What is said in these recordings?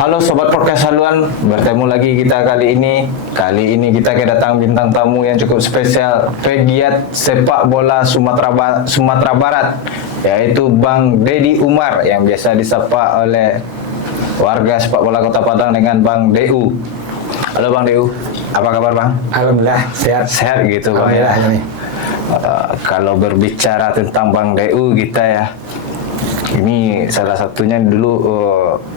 Halo Sobat Podcast Haluan, bertemu lagi kita kali ini. Kali ini kita kedatangan bintang tamu yang cukup spesial, pegiat sepak bola Sumatera Barat, yaitu Bang Deddy Umar yang biasa disapa oleh warga sepak bola Kota Padang dengan Bang DU. Halo Bang DU, apa kabar Bang? Alhamdulillah sehat. Sehat gitu Bang ya. Kalau berbicara tentang Bang DU kita ya, ini salah satunya dulu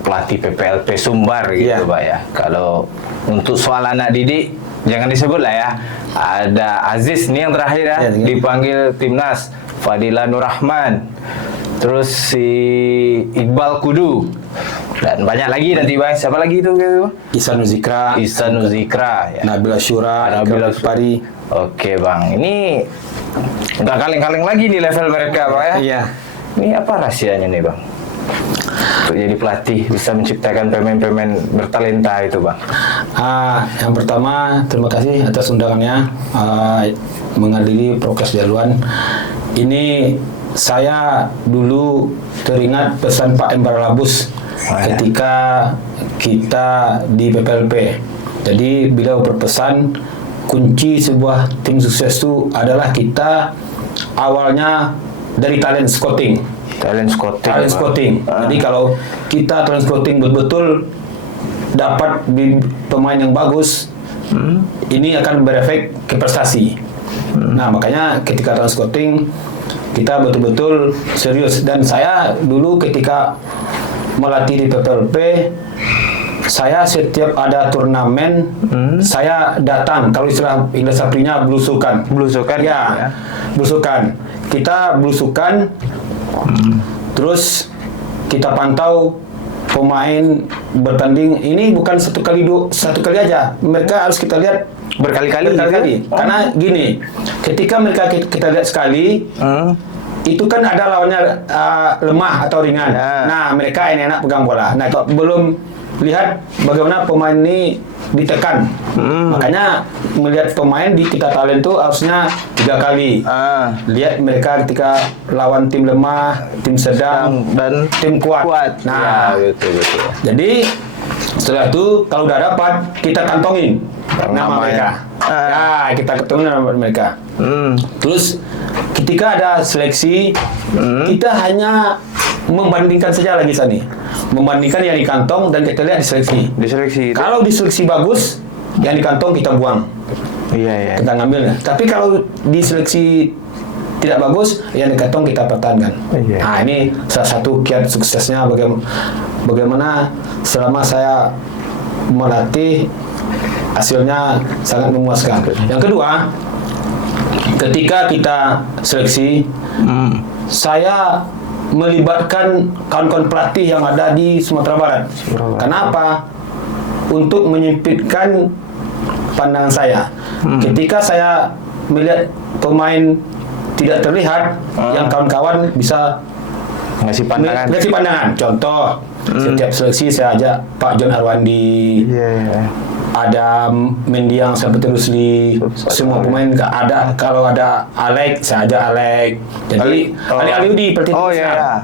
pelatih PPLP Sumbar gitu Pak ya. Kalau untuk soal anak didik jangan disebut lah ya. Ada Aziz nih yang terakhir ya, dipanggil timnas, Fadila Nurrahman, terus si Iqbal Kudu, dan banyak lagi nanti Bang. Siapa lagi itu gitu? Ihsanul Zikra, ya. Nabila Syura, Nabila Pari. Oke Bang, ini udah kaleng-kaleng lagi di level mereka Pak ya. Iya. Ini apa rahasianya nih Bang? Untuk jadi pelatih bisa menciptakan pemain-pemain bertalenta itu Bang. Yang pertama terima kasih atas undangannya menghadiri Prokes Jaluan. Ini saya dulu teringat pesan Pak Enbar Labus ketika kita di PPLP. Jadi beliau berpesan kunci sebuah tim sukses itu adalah kita awalnya dari talent scouting. Jadi kalau kita talent scouting betul-betul dapat pemain yang bagus, ini akan berefek ke prestasi. Nah, makanya ketika talent scouting kita betul-betul serius. Dan saya dulu ketika melatih di PPLP, saya setiap ada turnamen saya datang. Kalau istilah saprinya belusukan ya. Belusukan. Kita belusukan, terus kita pantau pemain bertanding. Ini bukan satu kali aja. Mereka harus kita lihat berkali-kali. Karena gini, ketika mereka kita lihat sekali, itu kan ada lawannya lemah atau ringan. Nah, mereka enak pegang bola. Nah, belum lihat bagaimana pemain ini ditekan. Makanya melihat pemain di kita talent itu harusnya 3 kali. Lihat mereka ketika lawan tim lemah, tim sedang, dan tim kuat. Nah, ya, betul. Jadi setelah itu kalau udah dapat kita kantongin nama mereka. Ya, kita kantongin nama mereka. Terus ketika ada seleksi, kita hanya membandingkan saja lagi Sani. Membandingkan yang di kantong dan kita lihat di seleksi. Kalau di seleksi bagus, yang di kantong kita buang. Iya. Kita ngambilnya. Tapi kalau di seleksi tidak bagus, yang di kantong kita pertahankan. Nah, ini salah satu kiat suksesnya bagaimana selama saya melatih, hasilnya sangat memuaskan. Yang kedua, ketika kita seleksi, saya melibatkan kawan-kawan pelatih yang ada di Sumatera Barat. Kenapa? Untuk menyempitkan pandangan saya. Ketika saya melihat pemain tidak terlihat, yang kawan-kawan bisa ngasih pandangan. Contoh, setiap seleksi saya ajak Pak John Arwandi. Ada Mendiang seperti Rusli, semua pemain ada. Kalau ada Alek, saya ajak Alek. Jadi Ali Aliudi pelatih.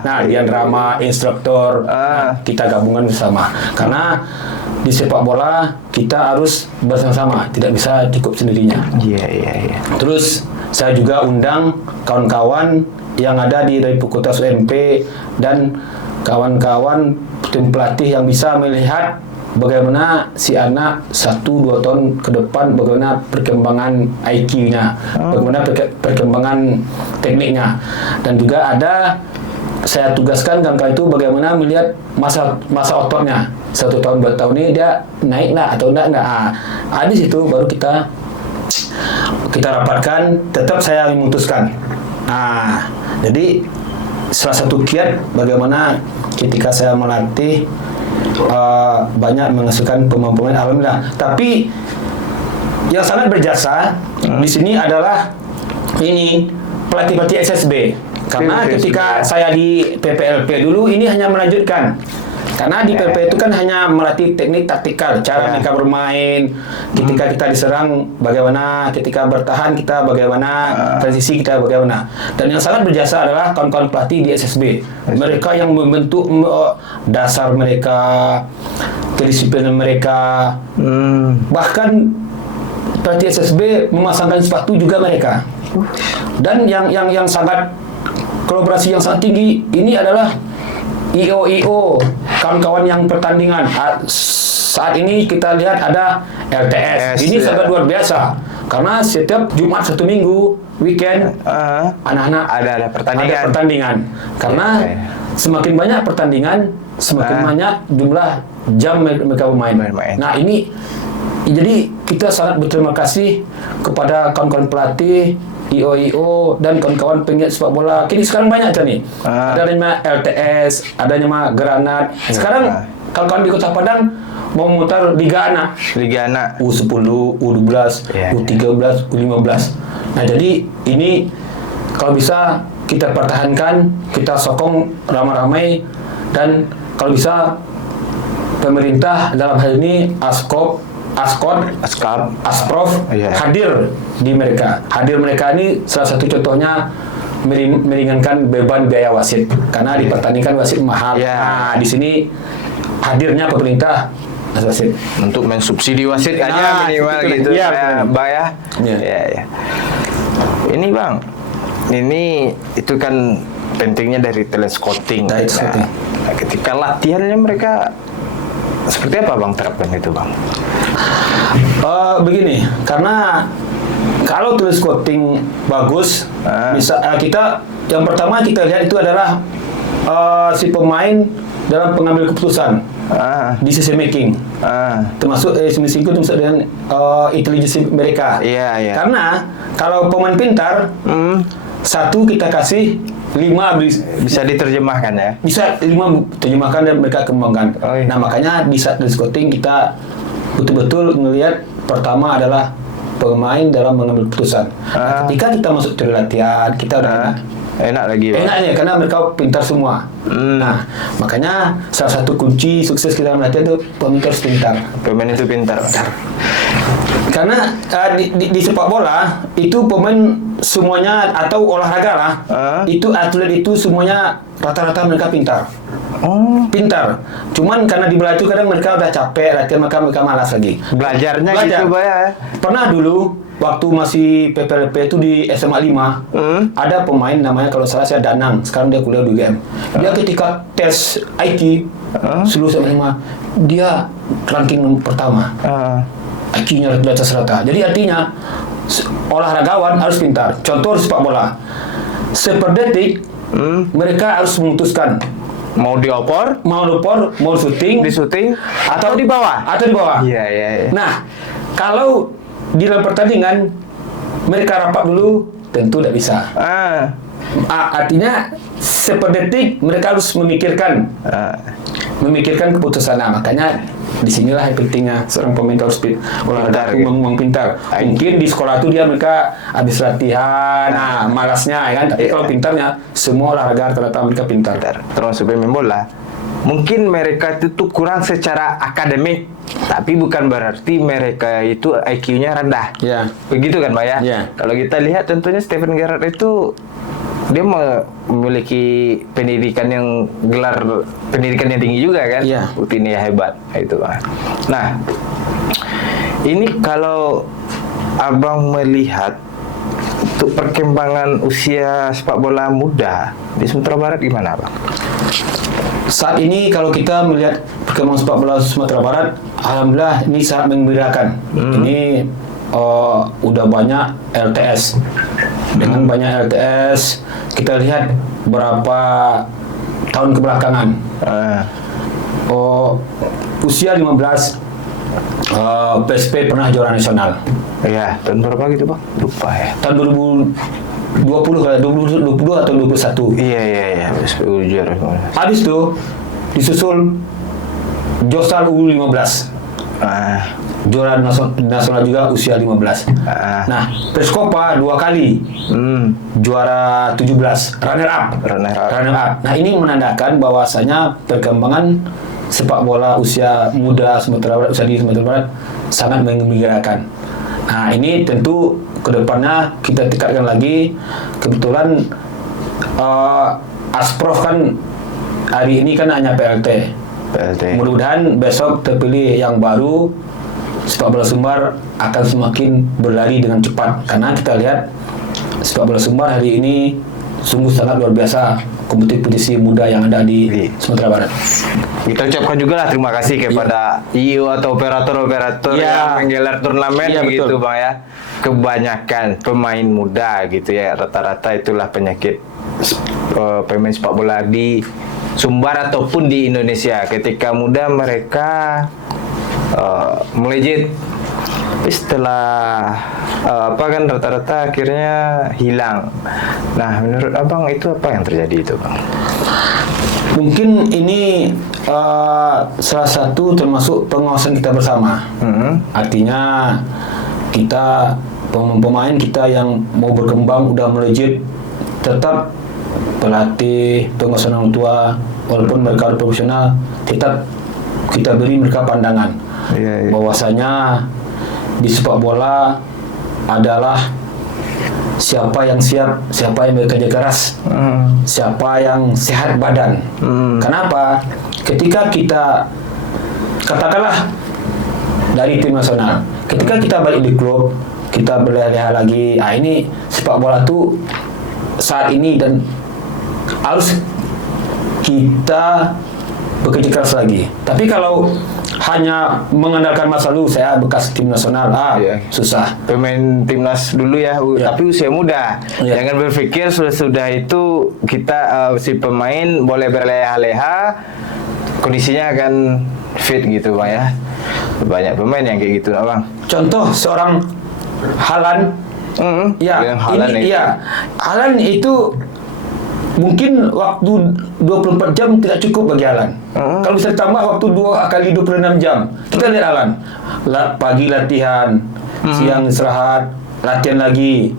Nah, Dian Rama instruktur. Kita gabungan bersama. Karena di sepak bola kita harus bersama-sama, tidak bisa cukup sendirinya. Terus saya juga undang kawan-kawan yang ada dari Fakultas UMP dan kawan-kawan tim pelatih yang bisa melihat bagaimana si anak 1-2 tahun ke depan, bagaimana perkembangan IQ-nya, bagaimana perkembangan tekniknya. Dan juga ada saya tugaskan kawan-kawan itu bagaimana melihat masa ototnya. 1 tahun 2 tahun ini dia naik lah atau enggak. Di situ baru kita rapatkan, tetap saya memutuskan. Nah, jadi salah satu kiat bagaimana ketika saya melatih banyak menghasilkan pemain-pemain, alhamdulillah. Tapi yang sangat berjasa di sini adalah ini pelatih-pelatih SSB. Karena ketika saya di PPLP dulu ini hanya melanjutkan. Karena di PP itu kan hanya melatih teknik taktikal, cara mereka bermain, ketika kita diserang bagaimana, ketika bertahan kita bagaimana, transisi kita bagaimana. Dan yang sangat berjasa adalah kawan-kawan pelatih di SSB. Mereka yang membentuk dasar mereka, kedisiplinan mereka. Bahkan pelatih SSB memasangkan sepatu juga mereka. Dan yang sangat kolaborasi yang sangat tinggi ini adalah IO kawan-kawan yang pertandingan. Saat ini kita lihat ada LTS. Ini sangat luar biasa karena setiap Jumat satu minggu weekend anak-anak ada pertandingan. Karena semakin banyak pertandingan, semakin banyak jumlah jam mereka bermain. Nah ini jadi kita sangat berterima kasih kepada kawan-kawan pelatih, IO dan kawan-kawan penggiat sepak bola. Kini sekarang banyak kan nih. Ada nama LTS, ada nama Granat. Sekarang kawan-kawan di Kota Padang mau memutar Liga Anak. U10, U12, U13, U15. Nah, jadi ini kalau bisa kita pertahankan, kita sokong ramai-ramai, dan kalau bisa pemerintah dalam hal ini Asprov hadir di mereka. Hadir mereka ini salah satu contohnya meringankan beban biaya wasit karena dipertandingkan wasit mahal. Nah, di sini hadirnya pemerintah wasit untuk mensubsidi wasit aja minimal gitu ya, Mbak ya. Ya. Ini Bang, ini itu kan pentingnya dari talent scouting. Nah, ketika latihannya mereka seperti apa Bang terapkan itu Bang? Begini, karena kalau talent scouting bagus, bisa kita yang pertama kita lihat itu adalah si pemain dalam pengambil keputusan. Decision making, termasuk decision making termasuk dengan intelligence mereka. Karena kalau pemain pintar, satu kita kasih 5 bisa diterjemahkan ya. Bisa 5 terjemahkan dan mereka kembangkan. Nah makanya di saat scouting kita betul-betul melihat pertama adalah pemain dalam mengambil keputusan. Nah, ketika kita masuk ke latihan, kita udah enak lagi. Enaknya karena mereka pintar semua. Nah, makanya salah satu kunci sukses kita dalam latihan itu pemain harus pintar. Pemain itu pintar. Karena di sepak bola itu pemain semuanya atau olahraga lah, itu atlet itu semuanya rata-rata mereka pintar. Pintar. Cuman karena di bola itu kadang mereka udah capek latihan, mereka malas lagi. Belajarnya gitu ya. Pernah dulu waktu masih PPLP itu di SMA 5, ada pemain namanya kalau salah saya Danang, sekarang dia kuliah di UGM. Dia ketika tes IQ seluruh SMA 5, dia ranking pertama. IQ-nya di atas rata. Jadi artinya olahragawan harus pintar. Contoh sepak bola. Per detik mereka harus memutuskan mau dioper, mau syuting, atau di bawah. Iya. Nah, kalau di dalam pertandingan mereka rapat dulu tentu tidak bisa. Artinya per detik mereka harus memikirkan keputusan. Nah, makanya disinilah yang pentingnya seorang pemain harus olahraga memang pintar. Mungkin di sekolah itu mereka habis latihan, malasnya ya kan. Tapi kalau pintarnya semua olahraga rata-rata mereka pintar. Termasuk pemain bola. Mungkin mereka itu kurang secara akademik, tapi bukan berarti mereka itu IQ-nya rendah. Begitu kan, Pak ya? Kalau kita lihat tentunya Steven Gerrard itu dia memiliki pendidikan yang tinggi juga kan, buktinya hebat itu. Nah, ini kalau Abang melihat untuk perkembangan usia sepak bola muda di Sumatera Barat gimana, Bang? Saat ini kalau kita melihat perkembangan sepak bola Sumatera Barat, alhamdulillah ini sangat menggembirakan. Ini udah banyak LTS. Dengan banyak LTS, kita lihat berapa tahun kebelakangan. Usia 15, PSP pernah juara nasional. Iya, tahun berapa gitu, Bang? Lupa ya. Tahun 2020 atau 21. Iya, PSP juara. Habis itu disusul Josal U15. Juara nasional juga usia 15. Nah, Perskopa 2 kali juara 17, runner up. Nah, ini menandakan bahwasanya perkembangan sepak bola usia muda Sumatera Barat, usia di Sumatera Barat sangat menggembirakan. Nah, ini tentu kedepannya kita tingkatkan lagi. Kebetulan Asprov kan hari ini kan hanya PLT. PLT. Mudah-mudahan besok terpilih yang baru, sepak bola Sumbar akan semakin berlari dengan cepat, karena kita lihat sepak bola Sumbar hari ini sungguh sangat luar biasa kompetisi muda yang ada di Sumatera Barat. Kita ucapkan juga lah terima kasih kepada IO atau operator-operator yang menggelar turnamen gitu Bang ya. Kebanyakan pemain muda gitu ya, rata-rata itulah penyakit pemain sepak bola di Sumbar ataupun di Indonesia. Ketika muda mereka melejit, setelah kan rata-rata akhirnya hilang. Nah, menurut Abang itu apa yang terjadi itu, Bang? Mungkin ini salah satu termasuk pengawasan kita bersama. Artinya kita pemain kita yang mau berkembang udah melejit, tetap pelatih, pengawasan orang tua, walaupun mereka profesional, tetap kita beri mereka pandangan bahwasanya di sepak bola adalah siapa yang siap, siapa yang bekerja keras, siapa yang sehat badan. Kenapa? Ketika kita katakanlah dari tim nasional, ketika kita balik di klub, kita berleha-leha lagi. Ini sepak bola tuh saat ini dan harus kita bekerja keras lagi. Tapi kalau hanya mengandalkan masa lalu, saya bekas tim nasional, susah. Pemain timnas dulu ya, tapi usia muda. Jangan berpikir sudah itu kita si pemain boleh berleha-leha, kondisinya akan fit gitu Bang ya. Banyak pemain yang kayak gitu Bang. Contoh seorang Haaland, Haaland itu mungkin waktu 24 jam tidak cukup bagi Haaland. Kalau bisa tambah waktu 2 kali 26 jam. Kita lihat Haaland. Pagi latihan, siang istirahat, latihan lagi,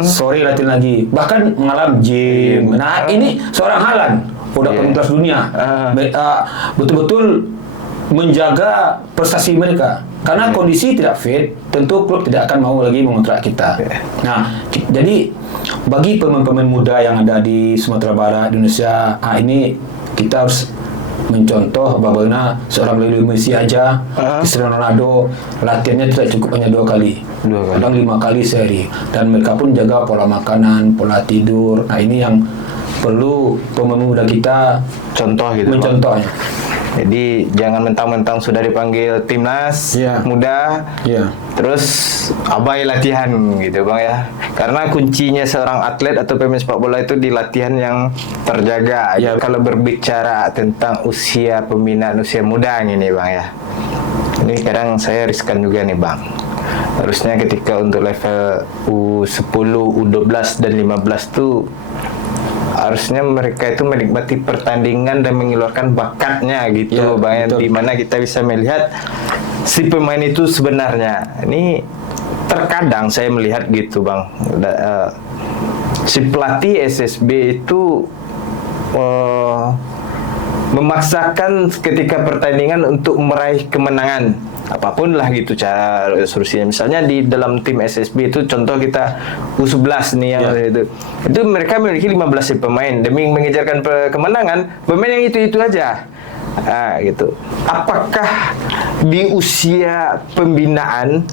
sore latihan lagi. Bahkan malam gym. Nah, ini seorang Haaland, udah kelas dunia. Betul-betul menjaga prestasi mereka. Karena kondisi tidak fit, tentu klub tidak akan mau lagi mengontrak kita. Nah, jadi bagi pemain-pemain muda yang ada di Sumatera Barat, Indonesia, ini kita harus mencontoh bagaimana seorang Lionel Messi aja, Cristiano Ronaldo, latihannya tidak cukup hanya 2 kali, kadang 5 kali sehari, dan mereka pun jaga pola makanan, pola tidur. Nah, ini yang perlu pemain muda kita contoh gitu, mencontohnya. Jadi jangan mentang-mentang sudah dipanggil timnas muda, terus abai latihan gitu Bang ya. Karena kuncinya seorang atlet atau pemain sepak bola itu di latihan yang terjaga. Kalau berbicara tentang usia pembinaan usia muda ini Bang ya, ini kadang saya riskan juga nih Bang. Harusnya ketika untuk level U10, U12 dan 15 tuh harusnya mereka itu menikmati pertandingan dan mengeluarkan bakatnya gitu Bang, di mana kita bisa melihat si pemain itu sebenarnya. Ini terkadang saya melihat gitu Bang, si pelatih SSB itu memaksakan ketika pertandingan untuk meraih kemenangan apapun lah gitu cara solusinya. Misalnya di dalam tim SSB itu contoh kita U11 nih yang itu mereka memiliki 15 pemain demi mengejarkan kemenangan, pemain yang itu aja. Gitu. Apakah di usia pembinaan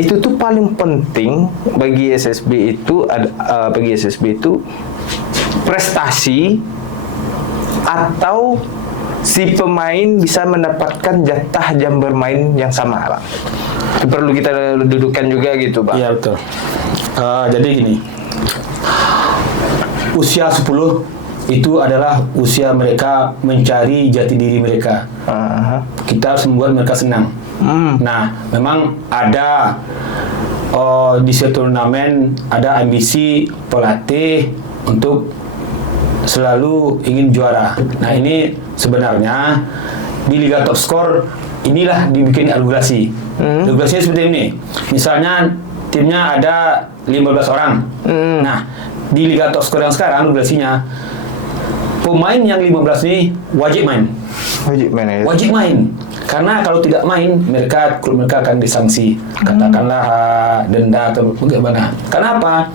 itu tuh paling penting bagi SSB itu prestasi atau si pemain bisa mendapatkan jatah jam bermain yang sama, Bang? Itu perlu kita dudukkan juga gitu, Bang. Iya, betul. Jadi gini, usia 10 itu adalah usia mereka mencari jati diri mereka. Kita harus membuat mereka senang. Nah, memang ada di setiap turnamen ada ambisi pelatih untuk selalu ingin juara. Nah, ini sebenarnya di Liga Top Skor inilah dibikin regulasi. Regulasinya seperti ini. Misalnya timnya ada 15 orang. Nah, di Liga Top Skor yang sekarang regulasinya pemain yang 15 ini wajib main. Wajib main. Karena kalau tidak main, klub mereka akan disanksi. Katakanlah denda atau bagaimana. Kenapa?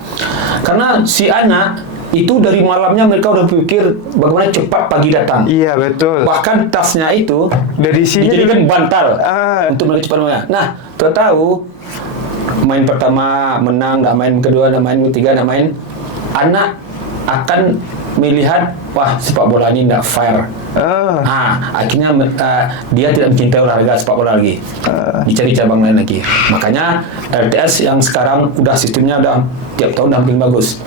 Karena si anak itu dari malamnya mereka udah pikir bagaimana cepat pagi datang. Iya betul. Bahkan tasnya itu Dari sini dijadikan bantal Ah. untuk mereka cepat menang. Nah, tahu main pertama menang, nggak main kedua, nggak main ketiga, nggak main, anak akan melihat wah sepak bola ini nggak fair. Akhirnya dia tidak mencintai olahraga sepak bola lagi, dicari cabang lain lagi. Makanya LTS yang sekarang udah sistemnya udah tiap tahun udah makin bagus.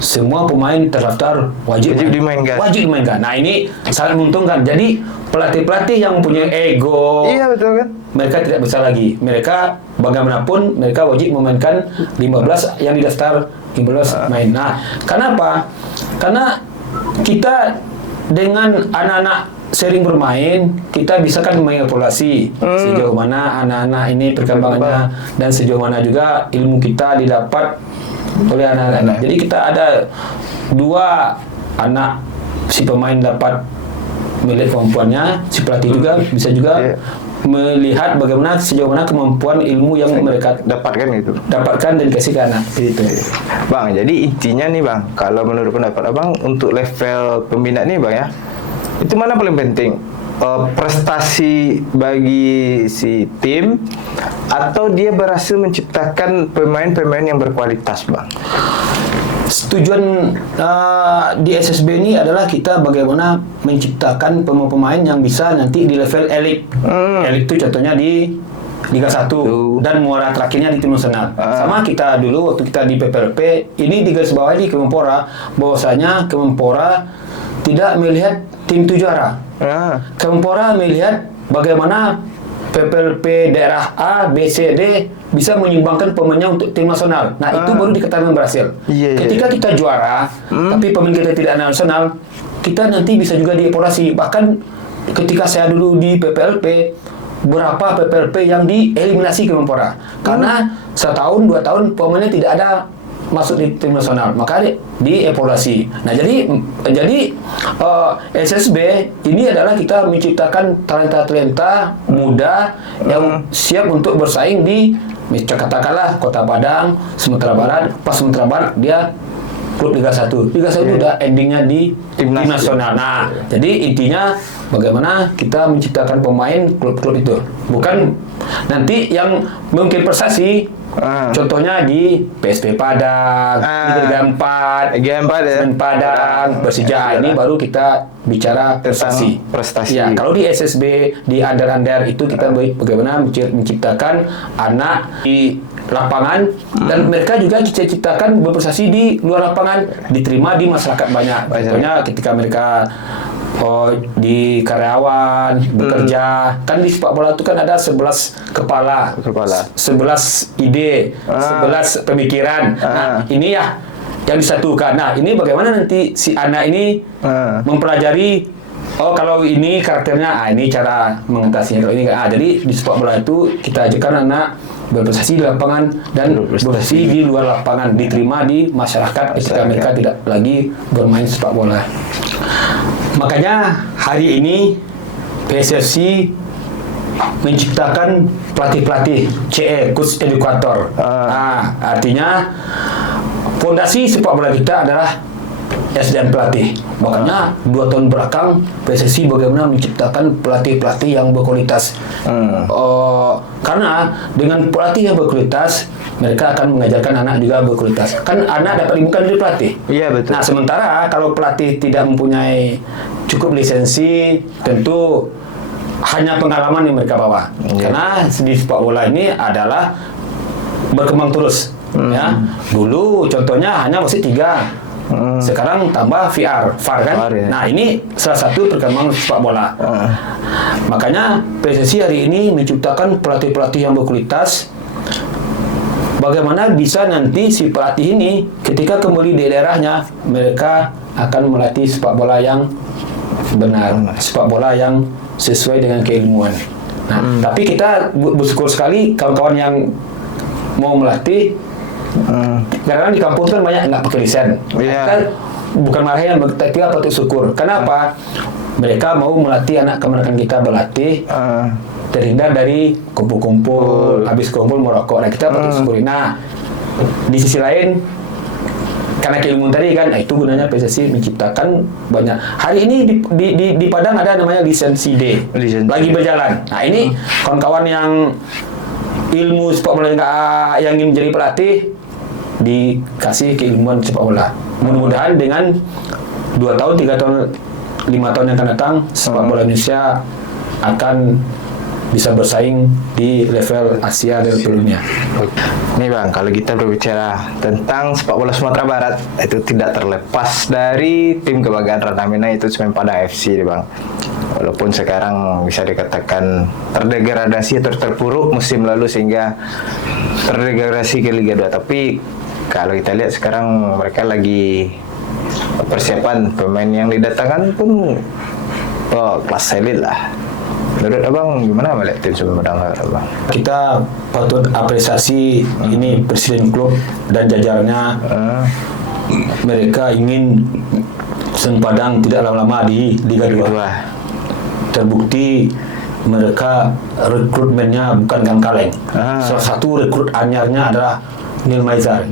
Semua pemain terdaftar wajib dimainkan. Wajib dimainkan. Nah ini sangat menguntungkan. Jadi pelatih-pelatih yang punya ego, Iya betul kan. mereka tidak bisa lagi. Mereka bagaimanapun mereka wajib memainkan 15 yang didaftar 15 main. Nah, kenapa? Karena kita dengan anak-anak sering bermain, kita bisa kan mengevaluasi sejauh mana anak-anak ini perkembangannya dan sejauh mana juga ilmu kita didapat oleh anak-anak. Jadi kita ada 2 anak si pemain dapat melihat kemampuannya, si pelatih juga bisa juga melihat bagaimana sejauh mana kemampuan ilmu yang mereka dapatkan dan kasih ke anak gitu. Bang, jadi intinya nih Bang, kalau menurut pendapat Abang untuk level pembina nih Bang ya, itu mana paling penting? Prestasi bagi si tim atau dia berhasil menciptakan pemain-pemain yang berkualitas Bang? Tujuan di SSB ini adalah kita bagaimana menciptakan pemain-pemain yang bisa nanti di level elit. Elit itu contohnya di Liga 1 dan muara terakhirnya di tim nasional. Sama kita dulu waktu kita di PPLP, ini digarisbawahi di Kemenpora bahwasanya Kemenpora tidak melihat tim itu juara. Kemenpora melihat bagaimana PPLP daerah A, B, C, D bisa menyumbangkan pemainnya untuk tim nasional. Nah, itu baru dikatakan berhasil. Ketika kita juara, tapi pemain kita tidak nasional, kita nanti bisa juga dievaluasi. Bahkan ketika saya dulu di PPLP, berapa PPLP yang dieliminasi Kemenpora. Karena 1 tahun, 2 tahun pemainnya tidak ada masuk di tim nasional, maka dievaluasi. Nah, jadi SSB ini adalah kita menciptakan talenta-talenta muda yang siap untuk bersaing di katakanlah Kota Padang, Sumatera Barat. Pas Sumatera Barat dia klub Liga 1. Liga 1 udah endingnya di tim nasional. Nah, jadi intinya bagaimana kita menciptakan pemain klub-klub itu. Bukan nanti yang mungkin prestasi contohnya di PSP Padang, di Liga 4, Semen Padang, Persija. Ini baru kita bicara prestasi. Ya, kalau di SSB, di under itu kita bagaimana menciptakan anak di lapangan dan mereka juga kita ciptakan berprestasi di luar lapangan, diterima di masyarakat banyak. Contohnya ketika mereka di karyawan bekerja, kan di sepak bola itu kan ada 11 kepala. 11 ide, 11 pemikiran. Nah, ini ya yang disatukan. Nah, ini bagaimana nanti si anak ini mempelajari, kalau ini karakternya, ini cara mengatasinya. Kalau ini, jadi di sepak bola itu kita ajarkan anak berprestasi di lapangan dan berprestasi di luar lapangan, diterima di masyarakat ketika mereka tidak lagi bermain sepak bola. Makanya hari ini PSFC menciptakan pelatih-pelatih CE, coach educator. Artinya fondasi sepak bola kita adalah SDM pelatih. Makanya 2 tahun belakang PSSI bagaimana menciptakan pelatih-pelatih yang berkualitas. Karena dengan pelatih yang berkualitas, mereka akan mengajarkan anak juga berkualitas. Kan anak dapat ilmu dari pelatih. Iya betul. Nah, sementara kalau pelatih tidak mempunyai cukup lisensi, tentu hanya pengalaman yang mereka bawa. Karena di sepak bola ini adalah berkembang terus. Ya, dulu contohnya hanya wasit 3. Sekarang tambah VAR kan? Nah, ini salah satu perkembangan sepak bola. Makanya PSSI hari ini menciptakan pelatih-pelatih yang berkualitas. Bagaimana bisa nanti si pelatih ini ketika kembali di daerahnya, mereka akan melatih sepak bola yang benar, sepak bola yang sesuai dengan keilmuan. Nah, tapi kita bersyukur sekali kawan-kawan yang mau melatih. Karena di kampus kan banyak nggak pakai lisen. Kan bukan marahin, kita patut syukur. Kenapa? Mereka mau melatih anak kemerdekaan kita berlatih, terhindar dari kumpul-kumpul, habis kumpul merokok. Nah, kita patut syukuri. Nah, di sisi lain karena keilmuan tadi kan, itu gunanya PSSI menciptakan banyak. Hari ini di Padang ada namanya lisensi D, lagi berjalan. Nah ini kawan-kawan yang ilmu sepak bola yang ingin menjadi pelatih dikasih keilmuan sepak bola. Mudah-mudahan dengan 2 tahun, 3 tahun, 5 tahun yang akan datang, sepak bola Indonesia akan bisa bersaing di level Asia dan dunia. Nih Bang, kalau kita berbicara tentang sepak bola Sumatera Barat, itu tidak terlepas dari tim kebanggaan Rantamina, itu Semen Padang FC nih Bang. Walaupun sekarang bisa dikatakan terdegradasi atau terpuruk musim lalu sehingga terdegradasi ke Liga 2, tapi kalau kita lihat sekarang mereka lagi persiapan, pemain yang didatangkan pun kelas elit lah. Menurut Abang gimana melihat tim Semen Padang Abang? Kita patut apresiasi ini presiden klub dan jajarannya. Mereka ingin Semen Padang tidak lama-lama di Liga 2. Terbukti mereka rekrutmennya bukan gang kaleng. Salah satu rekrut anyarnya adalah Neil Maizar.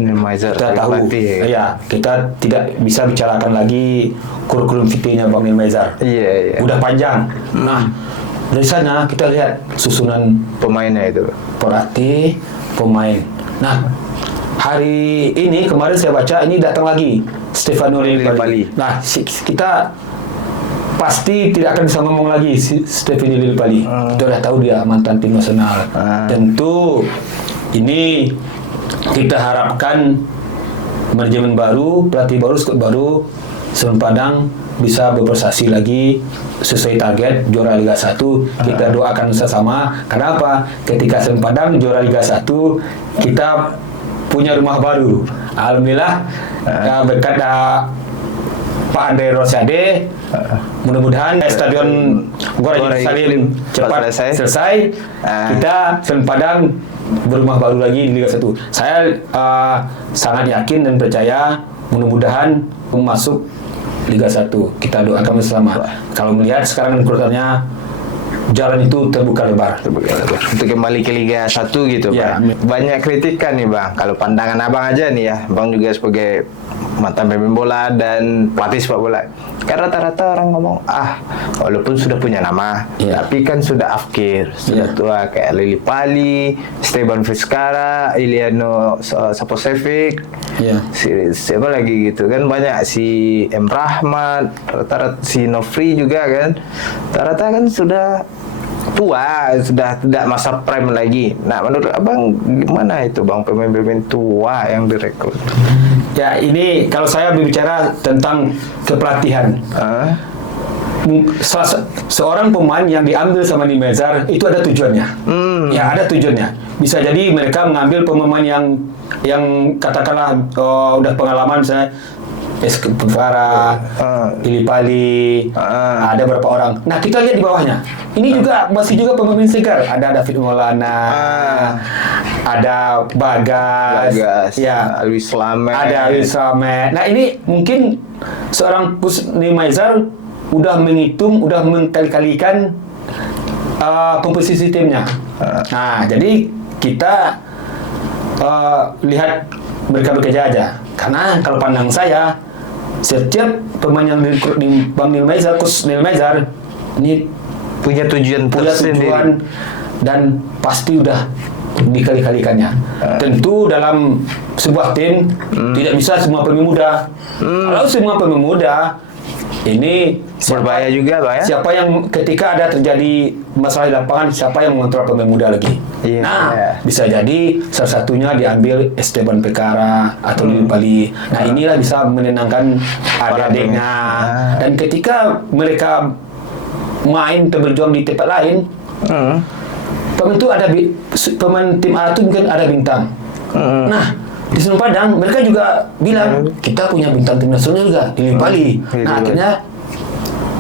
Kita tahu, ya, kita tidak bisa bicarakan lagi kurikulum vitae-nya Bang Neil Maizar. Udah panjang. Nah, dari sana kita lihat susunan pemainnya itu, pelatih, pemain. Nah, hari ini kemarin saya baca ini datang lagi Stefano Lillipali. Nah, kita pasti tidak akan bisa ngomong lagi Stefano Lillipali. Kita udah tahu dia mantan tim nasional. Tentu ini kita harapkan manajemen baru, pelatih baru, skot baru, Semen Padang bisa berprestasi lagi sesuai target juara Liga 1. Kita doakan bersama. Kenapa? Ketika Semen Padang juara Liga 1, kita punya rumah baru. Alhamdulillah, berkat Pak Andre Rosiade, mudah-mudahan Stadion Gora Salim cepat selesai. Kita Semen Padang berumah baru lagi di Liga 1. Saya sangat yakin dan percaya mudah-mudahan masuk Liga 1. Kita doakan bersama. Kalau melihat sekarang rekrutannya jalan itu terbuka lebar. Untuk kembali ke Liga 1 gitu Bang. Banyak kritikan nih Bang. Kalau pandangan Abang aja nih ya, Bang juga sebagai mantan pemain bola dan pelatih sepak bola. Karena rata-rata orang ngomong, walaupun sudah punya nama, tapi kan sudah afkir, sudah tua, kayak Lillipali, Esteban Vizcara, Iliano Saposevic, siapa lagi gitu kan, banyak si M. Rahmat, rata-rata si Nofri juga kan, rata-rata kan sudah tua, sudah tidak masa prime lagi. Nah, menurut Abang gimana itu Bang, pemain-pemain tua yang direkrut? Ya, ini kalau saya berbicara tentang kepelatihan, seorang pemain yang diambil sama Neil Maizar itu ada tujuannya. Ya, ada tujuannya. Bisa jadi mereka mengambil pemain yang katakanlah udah pengalaman, saya Eskevara, Lillipali, ada berapa orang. Nah, kita lihat di bawahnya. Ini juga masih juga pemain segar. Ada David Maulana, ada Bagas, ya, Alwi Slamet. Ada Alwi Slamet. Nah, ini mungkin seorang Neil Maizar udah menghitung, udah mengkali-kalikan komposisi timnya. Nah, jadi kita lihat mereka bekerja aja. Karena kalau pandang saya, setiap pemain yang direkrut di Bang Neil Maizar, Coach Neil Maizar, ini punya tujuan dan pasti udah dikali-kalikannya. Tentu dalam sebuah tim tidak bisa semua pemain muda. Kalau semua pemain muda, ini berbahaya juga Pak ya. Siapa yang ketika ada terjadi masalah di lapangan, siapa yang mengontrol pemain muda lagi? Bisa jadi salah satunya diambil Esteban Vizcara atau Lillipali. Nah, inilah bisa menenangkan adik-adiknya. Dan ketika mereka main atau berjuang di tempat lain, pemain itu ada pemain tim A itu mungkin ada bintang. Nah, di Semen Padang mereka juga bilang kita punya bintang tim nasional juga, Lillipali. Nah, akhirnya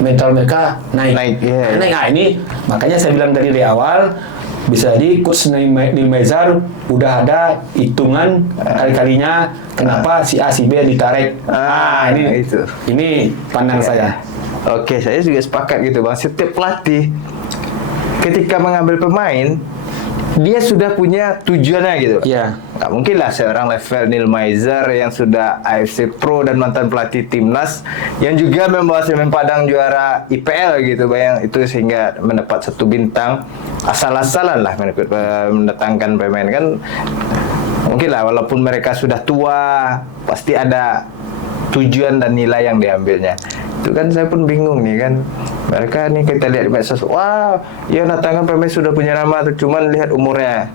mental mereka naik. Nah, ini makanya saya bilang dari awal, bisa jadi Coach Neil Maizar udah ada hitungan kali-kalinya kenapa si A si B ditarik. Ini pandang saya. Oke, saya juga sepakat gitu Bang. Setiap pelatih ketika mengambil pemain, dia sudah punya tujuannya gitu. tak mungkin lah seorang level Neil Maizer yang sudah AFC Pro dan mantan pelatih timnas yang juga membawa Semen Padang juara IPL gitu bayang itu sehingga mendapat 1 bintang asal-asalan lah mendatangkan pemain kan. Mungkin lah walaupun mereka sudah tua pasti ada tujuan dan nilai yang diambilnya. Itu kan saya pun bingung nih kan. Mereka nih kita lihat di medsos, wah, ya datangkan pemain sudah punya nama tuh, cuman lihat umurnya.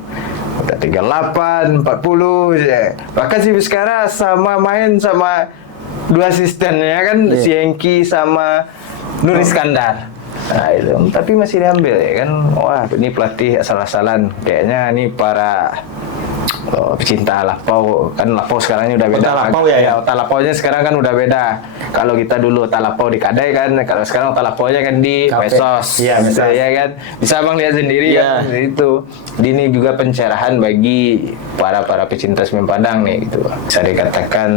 Udah 38, 40 ya. Bahkan si Vizcara sama main sama 2 asistennya kan, si Hengki sama Nur Iskandar. Nah, itu. Tapi masih diambil ya kan. Wah, ini pelatih asal-asalan. Kayaknya ini para pecinta Lapau kan. Lapau sekarang ini udah beda. Lapau ya. Otak Lapaunya sekarang kan udah beda. Kalau kita dulu otak Lapau di Kadai kan, kalau sekarang otak Lapaunya kan di Medsos. Iya, Medsos. Ya kan. Bisa Bang lihat sendiri kan itu. Ini juga pencerahan bagi para pecinta Semen Padang nih gitu. Bisa dikatakan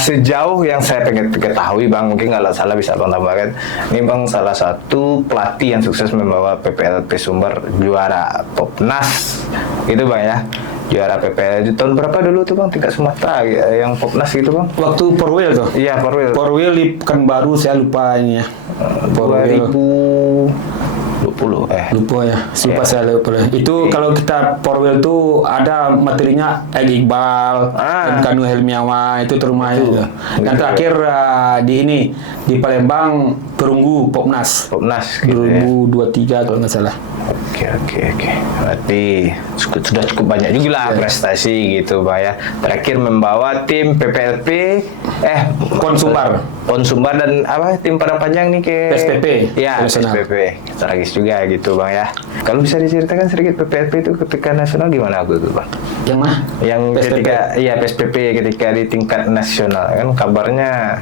sejauh yang saya ketahui Bang, mungkin kalau salah bisa Bang tambahkan. Ini Bang salah satu pelatih yang sukses membawa PPLP Sumbar juara Popnas. Gitu Bang ya. Juara PPL di tahun berapa dulu tuh Bang, tingkat Sumatera yang Popnas gitu Bang? Waktu Porwil tuh. Iya, Porwil. Porwil di Pekanbaru, saya lupa ini ya. 2020 lupa ya, lupa saya lupa. Itu kalau kita Porwil tuh ada materinya Iqbal, Kanu Helmiawan itu terumah itu. Dan terakhir di Palembang Perunggu Popnas gitu ya. 2023 kalau nggak salah. Oke. Berarti sudah cukup banyak juga lah prestasi gitu Pak ya. Terakhir membawa tim PPLP Pon Sumbar dan apa tim Padang Panjang nih ke PSPP. Ya, PSPP. Tragis juga gitu Bang ya. Kalau bisa diceritakan sedikit PPLP itu ketika nasional gimana tuh Bang? Yang mana? Yang PSPP. ketika PSPP ketika di tingkat nasional kan kabarnya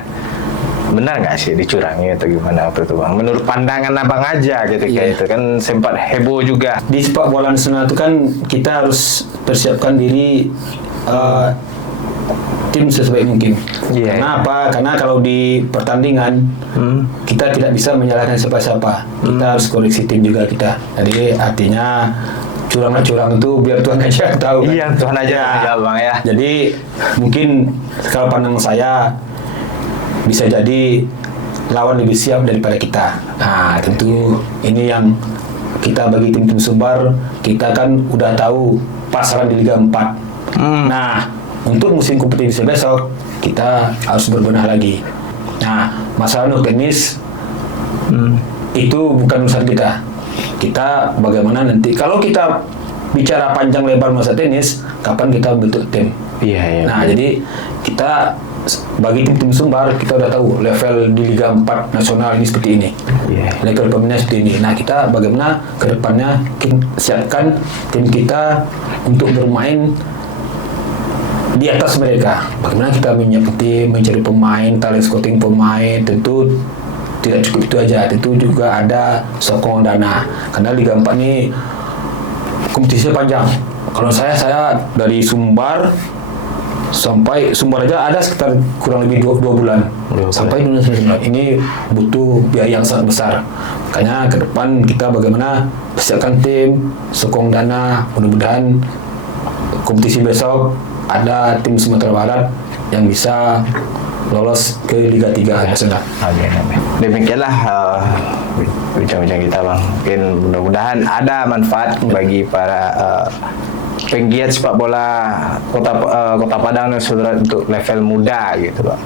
benar nggak sih dicurangi atau gimana apa itu Bang? Menurut pandangan Abang aja ketika itu kan sempat heboh juga. Di sepak bola nasional itu kan kita harus persiapkan diri tim sebaik mungkin. Karena apa? Karena kalau di pertandingan kita tidak bisa menyalahkan siapa-siapa. Kita harus koreksi tim juga kita. Jadi artinya curang itu biar Tuhan aja yang tahu. Iya, Tuhan aja ya Bang ya. Jadi mungkin kalau pandangan saya bisa jadi lawan lebih siap daripada kita. Nah, tentu ini yang kita bagi tim-tim Sumbar, kita kan udah tahu pasaran di Liga 4. Nah, untuk musim kompetisi besok, kita harus berbenah lagi. Nah, masalah teknis itu bukan urusan kita. Kita bagaimana nanti, kalau kita bicara panjang lebar masa tenis, kapan kita bentuk tim? Iya. Nah, jadi kita bagi tim-tim Sumbar kita udah tahu level di Liga 4 nasional ini seperti ini. Level pemainnya seperti ini. Nah, kita bagaimana ke depannya kita siapkan tim kita untuk bermain di atas mereka. Bagaimana kita menyiapkan tim, mencari pemain, talent scouting pemain, tentu tidak cukup itu aja. Tentu juga ada sokongan dana. Karena Liga 4 ini kompetisinya panjang. Kalau saya dari Sumbar sampai Sumbar aja ada sekitar kurang lebih 2 bulan sampai Indonesia. Ini butuh biaya yang sangat besar. Makanya ke depan kita bagaimana persiapkan tim, sokong dana, mudah-mudahan kompetisi besok ada tim Sumatera Barat yang bisa lolos ke Liga 3 nasional. Amin. Demikianlah bincang-bincang kita Bang. Mungkin mudah-mudahan ada manfaat bagi para penggiat sepak bola Kota Padang dan saudara untuk level muda gitu Bang.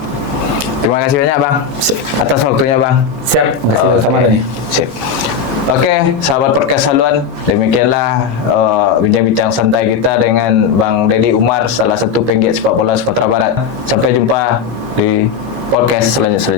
Terima kasih banyak Bang atas waktunya Bang. Siap. Sama nih. Sip. Oke, sahabat podcast haluan, demikianlah bincang-bincang santai kita dengan Bang Deddy Umar, salah satu penggiat sepak bola Sumatera Barat. Sampai jumpa di podcast selanjutnya.